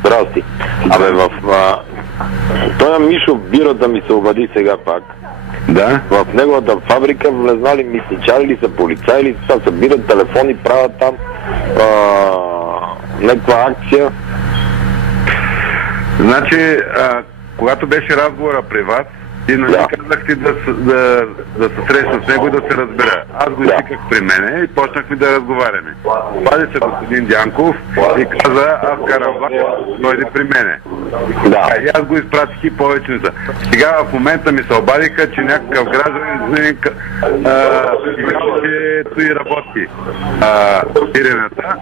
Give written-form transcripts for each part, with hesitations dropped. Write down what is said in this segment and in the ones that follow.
Здрасти. Абе, той Мишо бирата ми се обади сега пак. Да? В неговата фабрика влезнали митничари ли са, полицаи ли са, събират телефони, правят там някаква акция. Значи, когато беше разговора при вас, ти нали казахте да се срещна с него и да се разбера. Аз го извиках при мене и почнахме да разговаряме. Пади се господин Дянков и каза, аз карам влак, дойде при мене. И аз го изпратих и повече не са. Сега в момента ми се обадиха, че някакъв гражданин че той работи сирената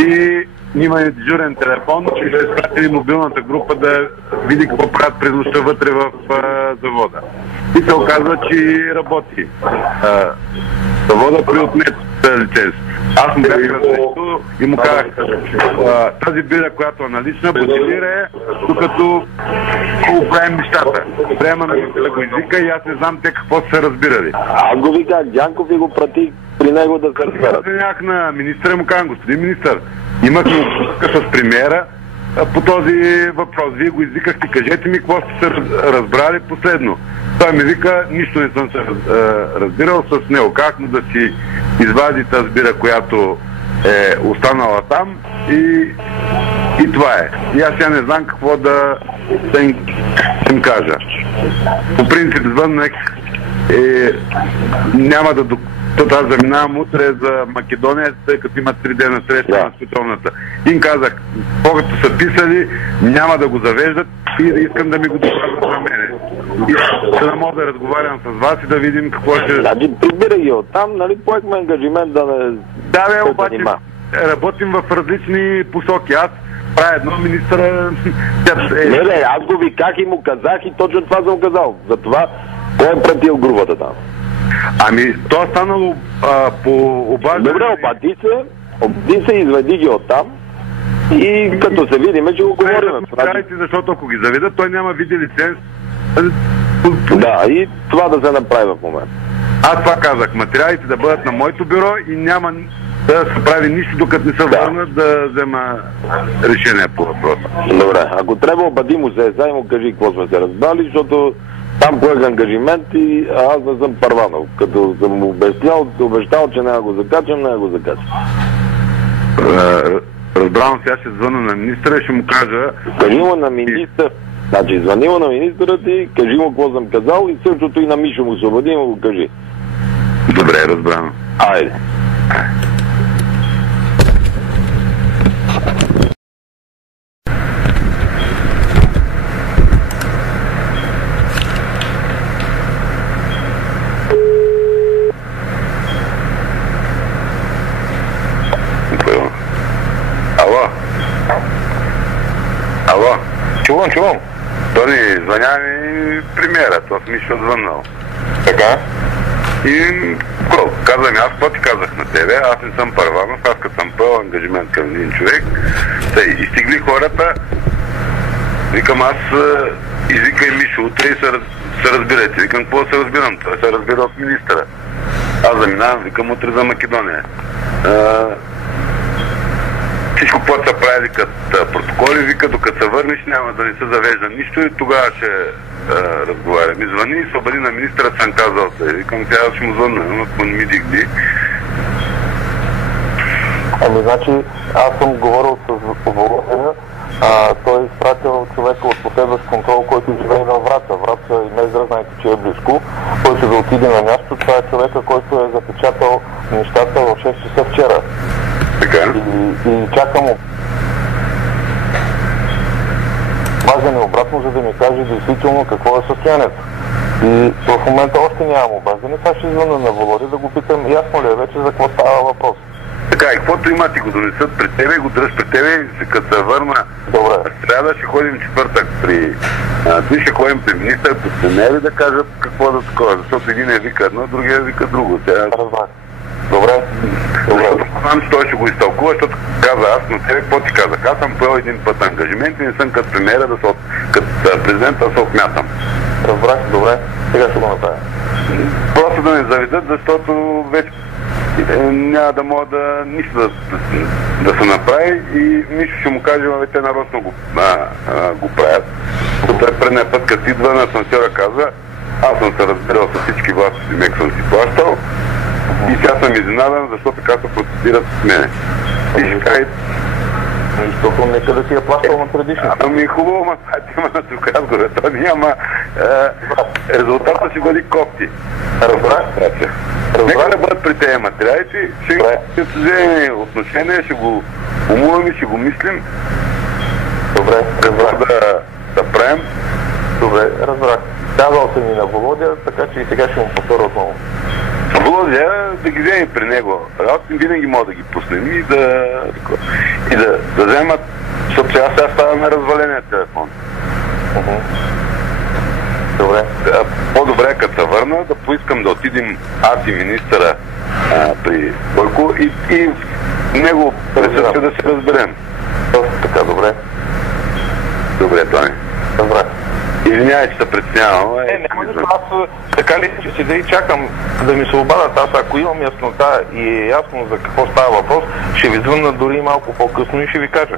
и има дежурен телефон, че ще изпратили мобилната група да види какво правят през нощта вътре в завода. И се оказва, че работи. Завода при отнет лиценз. Аз му бях разрешил и му казах, тази бира, която е налична, бутилира докато правим нещата. Приема на да го извика и аз не знам те какво са разбирали. Аз го виках Дянков и го пратих при него да се разберат. Аз на министъра му казвам, господин министър, имахме обсъдка с премиера по този въпрос. Вие го извикахте, кажете ми какво сте се разбрали последно. Той ми вика, нищо не съм се разбирал с него. Как му да си извади тази бира, която е останала там и това е. И аз сега не знам какво да им кажа. По принцип звъннах няма да аз заминавам утре за Македония, тъй като има 3 дена среща на световната. Им казах, когато са писали, няма да го завеждат и искам да ми го докладат на мене. И за да мога да разговарям с вас и да видим какво ще... Значи прибира ги оттам, нали поехме ангажимент да не... Да, обаче работим в различни посоки. Аз правя едно, министъра... Не, аз го виках и му казах и точно това съм казал. Затова кой е пратил групата там? Ами, то е станало по обаждане... Добре, обади се, изведи ги оттам и като се видим, ще го говорим. Защото ако ги заведат, той няма види лиценз. Да, и това да се направи в момента. Аз това казах, материалите да бъдат на моето бюро и няма да се прави нищо, докато не се върнат да взема решение по въпроса. Добре, ако трябва обади му се, и му кажи какво сме се разбрали, защото там поех ангажимент и аз не съм Първанов. Като съм обещал, че няма го закачам, няма го закачам. Разбрано, сега ще звъна на министъра и ще му кажа... Кажи му на министър. Значи, звъни му на министъра ти, кажи му какво съм казал и същото и на Мишо му се обади и му го кажи. Добре, разбрано. Айде. Алло? Чувам. Тони, звъня ми премиера, то съм Мишо звъннал. Така? И казвам, аз какво ти казах на тебе, аз не съм Първанов, аз като съм пъл ангажимент към един човек. Изтигли хората, викам аз, извикай Мишо утре и се разбирайте. Викам, какво се разбирам? Той се разбира от министъра. Аз заминавам, викам утре за Македония. Всичко, което са правили като протоколи, вика, докато се върнеш, няма да не се завежда нищо и тогава ще разговарям. И звъни и се обади на министъра, съм казал се. Викам, сега ще му звънна, но ако не ми дигди. Ами, значи, аз съм говорил с Володя, той е изпратил човека от последващ контрол, който живее на Враца. Враца и Мездра, знаете, че е близко. Който да отиде на място, това е човека, който е запечатал нещата в 6 часа вчера. И чакам обаждане обратно, за да ми каже действително какво е състоянието. И в момента още нямам обаждане. Сега ще звъна на Володя да го питам ясно ли е вече за какво става въпрос. Така, и каквото има ти го донесат пред тебе, го дръж пред тебе и като се върна. Добре. Трябва да ще ходим четвъртък при... Ти ще ходим при министър, по премиери да кажат какво да такова, защото един вика едно, другия вика друго. Разбрах. Добре. Знам, че той ще го изтълкува, защото каза аз на тебе, какво ти казах? Аз съм поел един път ангажимент и не съм като премиера, като президента да се отмятам. Разбрах, добре. Сега ще го направя. просто да не заведат, защото вече няма да могат да нищо да се направи и Мишо ще му каже, те нарочно го правят. Той предния път, като идва на асансьора, казва, аз съм се разбирал с всички власти, мек съм си плащал и сега съм изненадан, защо така се процедират с мене. И ще каже, защото нека да си я плащал на предишния. Ами хубаво, ма това е тема на тук разговор. Това няма. Резултатът ще бъде кофти. Разбрах. Нека да бъдат при тези материали, ще се вземе отношение, ще го умуваме, ще го мислим. Добре, разбрах. Да правим. Добре, разбрах. Казал се ми на Володя, така че и сега ще му повторя отново. Володя да ги вземе при него. Работи винаги мога да ги пуснем и да вземат, защото сега става на разваления телефон. Добре. По-добре, като се върна, да поискам да отидем аз и министъра при Бойко и него присъствие да се разберем. Точно така, добре. Добре, Тони. Добре. Извинявай, че се притеснявам. Няма нищо. Аз така ли, че седя и чакам да ми се обадят. Аз ако имам яснота и е ясно за какво става въпрос, ще ви звънна дори малко по-късно и ще ви кажа.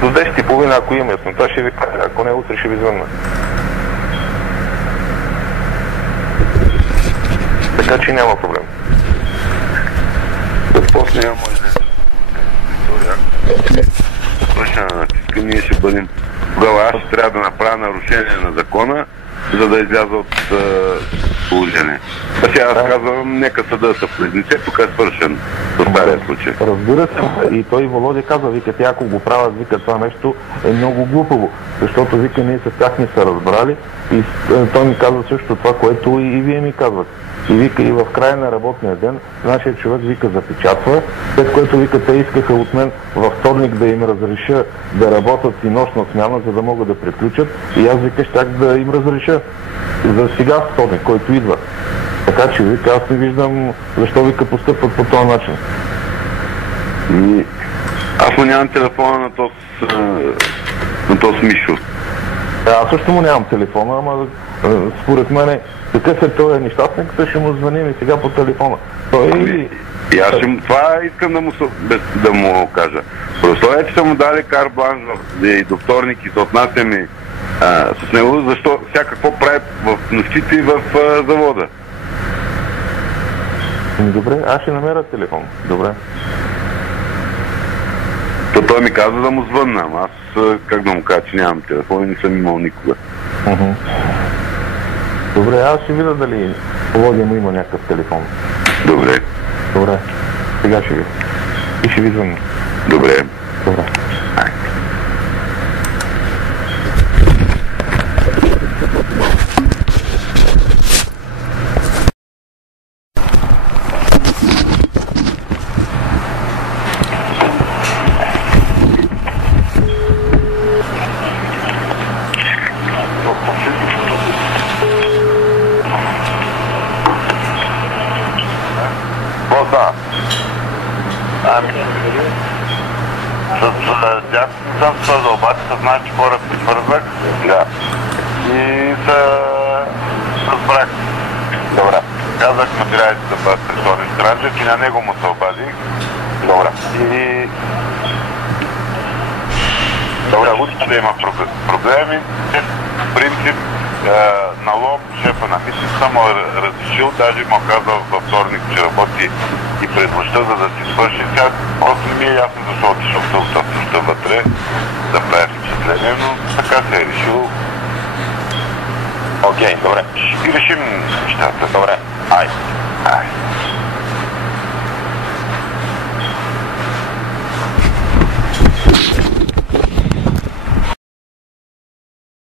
До 10:30, ако имам яснота, ще ви кажа. Ако не, утре ще ви звънна. Така че няма проблем. Да после няма история. Той ще натиска, ние ще бъдем. Тогава аз ще трябва да направя нарушение на закона, за да изляза от положение. А сега аз казвам, нека съда да се произнесе, тук е свършен в стария случай. Разбира се. И той Володя казва, вика, тя ако го правят, вика, това нещо е много глупаво. Защото, вика, ние с тях не са разбрали и той ми казва също това, което и вие ми казвате. И вика, и в края на работния ден, нашия човек, вика, запечатва, след което, вика, те искаха от мен във вторник да им разреша да работят и нощна смяна, за да могат да приключат. И аз, вика, щях да им разреша за сега вторник, който идва. Така че, вика, аз не виждам защо, вика, постъпват по този начин. И аз му нямам телефона на този Мишо. Аз също му нямам телефона, ама според мен такъв е този нещастник, ще му звъним и сега по телефона. И аз това искам да му кажа. При условие, че са му дали карбланш и до вторник и се отнасяме с него, защо всякакво прави в нощите и в завода. Добре, аз ще намеря телефон. Добре. То той ми каза да му звънна, аз как да му кажа, че нямам телефон и не съм имал никога. Добре, аз ще видя дали Володя му има някакъв телефон. Добре. Добре, сега ще ви. И ще ви звънна. Добре. Добре. Аз съм свързал, обаче с нашите хора се свързвах. Да. И се разбрах. Добре. Казах материалите да бъдат при този Странджев и на него му се обадих. Добре. И... Добре, утре да има проблеми. В принцип, налог, шефа на мисията му е разрешил, даже му казал във вторник, че работи и през нощта, за да си свърши. Сега просто не ми е ясно защо отишъл целта нощта вътре да прави впечатление, но така се е решил. Окей, добре. Ще решим нещата. Добре. Ай.